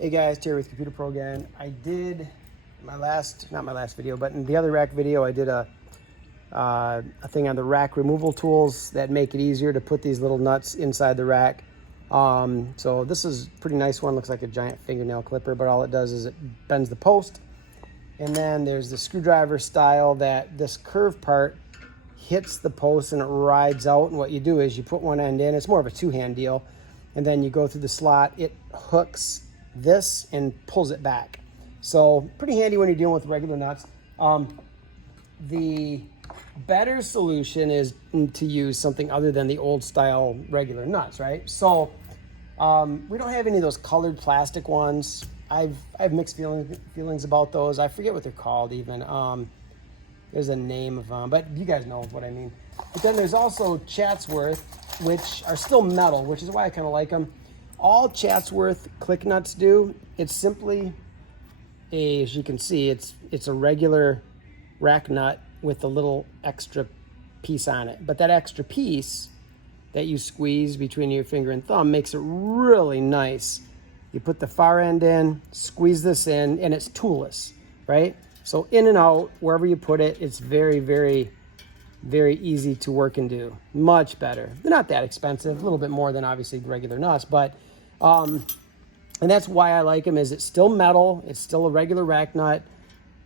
Hey guys, Terry with Computer Pro again. I did not my last video, but in the other rack video, I did a thing on the rack removal tools that make it easier to put these little nuts inside the rack. So this is a pretty nice one. Looks like a giant fingernail clipper, but all it does is it bends the post. And then there's the screwdriver style that this curved part hits the post and it rides out. And what you do is you put one end in. It's more of a two-hand deal. And then you go through the slot. It hooks this and pulls it back. So pretty handy when you're dealing with regular nuts. The better solution is to use something other than the old style regular nuts, right? So we don't have any of those colored plastic ones. I've mixed feelings about those. I forget what they're called even. There's a name of them, but you guys know what I mean. But then there's also Chatsworth, which are still metal, which is why I kind of like them. All Chatsworth Click-Nuts do, it's simply as you can see, it's a regular rack nut with a little extra piece on it. But that extra piece that you squeeze between your finger and thumb makes it really nice. You put the far end in, squeeze this in, and it's toolless, right? So in and out, wherever you put it, it's very, very, very easy to work and do. Much better. They're not that expensive, a little bit more than obviously regular nuts, but and that's why I like them. Is it's still metal, it's still a regular rack nut,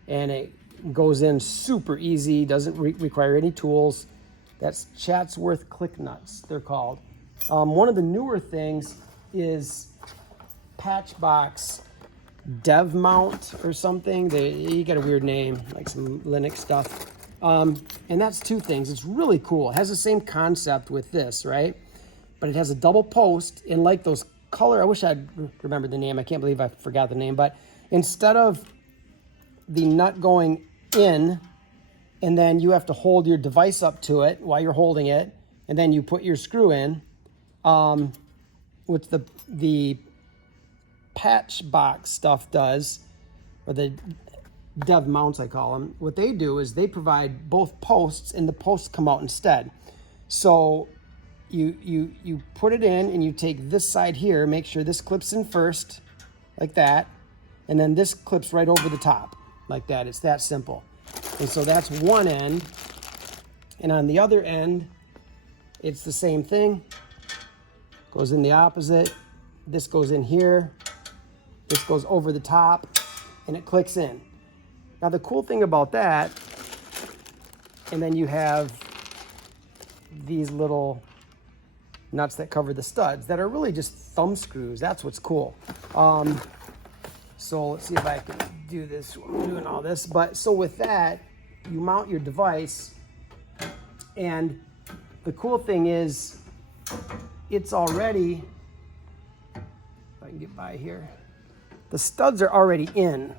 and it goes in super easy, doesn't require any tools. That's Chatsworth Click-Nuts, they're called. One of the newer things is PATCHBOX Dev Mount or something. You got a weird name, like some Linux stuff. And that's two things. It's really cool. It has the same concept with this, right? But it has a double post, and like those color, I wish I'd remembered the name. I can't believe I forgot the name. But instead of the nut going in, and then you have to hold your device up to it while you're holding it, and then you put your screw in, which the PATCHBOX stuff does, or the Dev Mounts I call them, what they do is they provide both posts, and the posts come out instead. So you put it in, and you take this side here, make sure this clips in first, like that, and then this clips right over the top, like that. It's that simple. And so that's one end, and on the other end, it's the same thing. Goes in the opposite. This goes in here. This goes over the top, and it clicks in. Now the cool thing about that, and then you have these little nuts that cover the studs that are really just thumb screws. That's what's cool. So let's see if I can do this while I'm doing all this. But so with that, you mount your device, and the cool thing is it's already, if I can get by here, the studs are already in.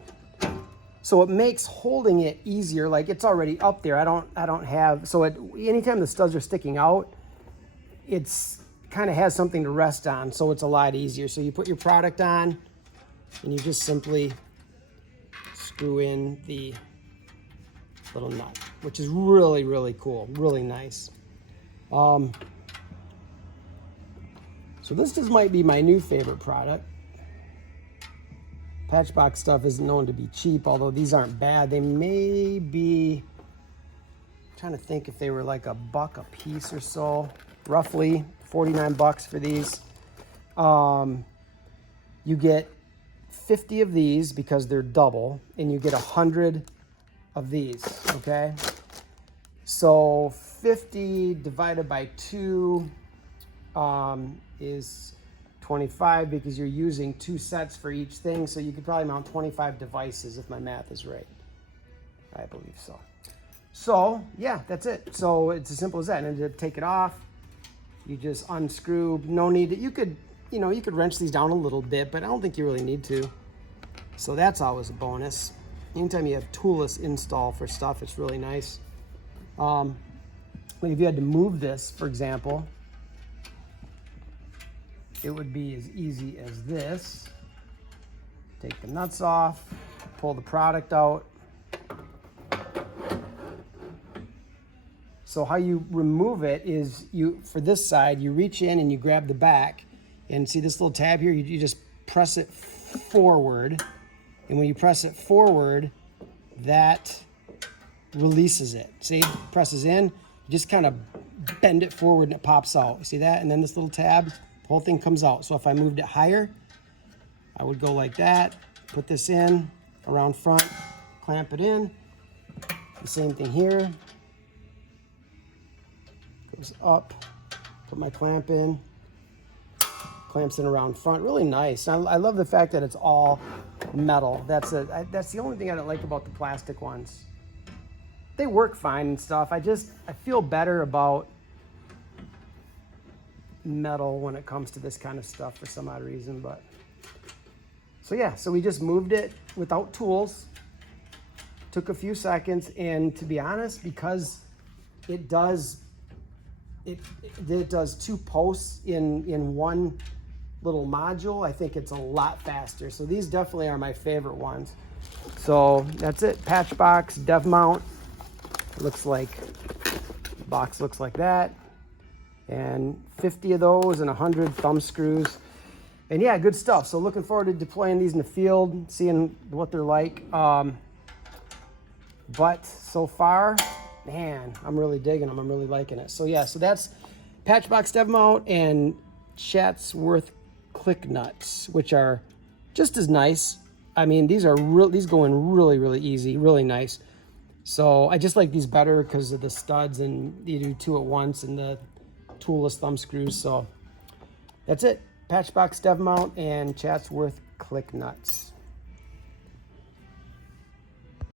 So it makes holding it easier. Like it's already up there. I don't have, so anytime the studs are sticking out, it's kind of has something to rest on, so it's a lot easier. So you put your product on, and you just simply screw in the little nut, which is really, really cool, really nice. So this just might be my new favorite product. PATCHBOX stuff isn't known to be cheap, although these aren't bad. They may be, I'm trying to think if they were like $1 a piece or so, roughly 49 bucks for these. You get 50 of these because they're double, and you get 100 of these, okay? So 50 divided by 2 is 25, because you're using 2 sets for each thing, so you could probably mount 25 devices if my math is right. I believe so. So yeah, that's it. So it's as simple as that. And to take it off, you just unscrew. No need to, you could wrench these down a little bit, but I don't think you really need to. So that's always a bonus. Anytime you have toolless install for stuff, it's really nice. Like if you had to move this, for example, it would be as easy as this. Take the nuts off, pull the product out. So how you remove it is for this side, you reach in and you grab the back, and see this little tab here, you just press it forward. And when you press it forward, that releases it. See, it presses in, you just kind of bend it forward and it pops out. You see that? And then this little tab, the whole thing comes out. So if I moved it higher, I would go like that, put this in around front, clamp it in. The same thing here. Goes up, put my clamp in, clamps in around front. Really nice. I love the fact that it's all metal. That's the only thing I don't like about the plastic ones. They work fine and stuff. I feel better about metal when it comes to this kind of stuff for some odd reason. But so yeah, so we just moved it without tools. Took a few seconds, and to be honest, because it does 2 posts in one little module, I think it's a lot faster. So these definitely are my favorite ones. So that's it. PATCHBOX dev mount. Looks like the box looks like that, and 50 of those and 100 thumb screws, and yeah, good stuff. So looking forward to deploying these in the field, seeing what they're like. But so far, man, I'm really digging them. I'm really liking it. So yeah, so that's PATCHBOX dev mount and Chatsworth Click-Nuts, which are just as nice. I mean, these go in really, really easy, really nice. So I just like these better because of the studs, and you do 2 at once, and the toolless thumb screws. So that's it. PATCHBOX dev mount and Chatsworth Click-Nuts.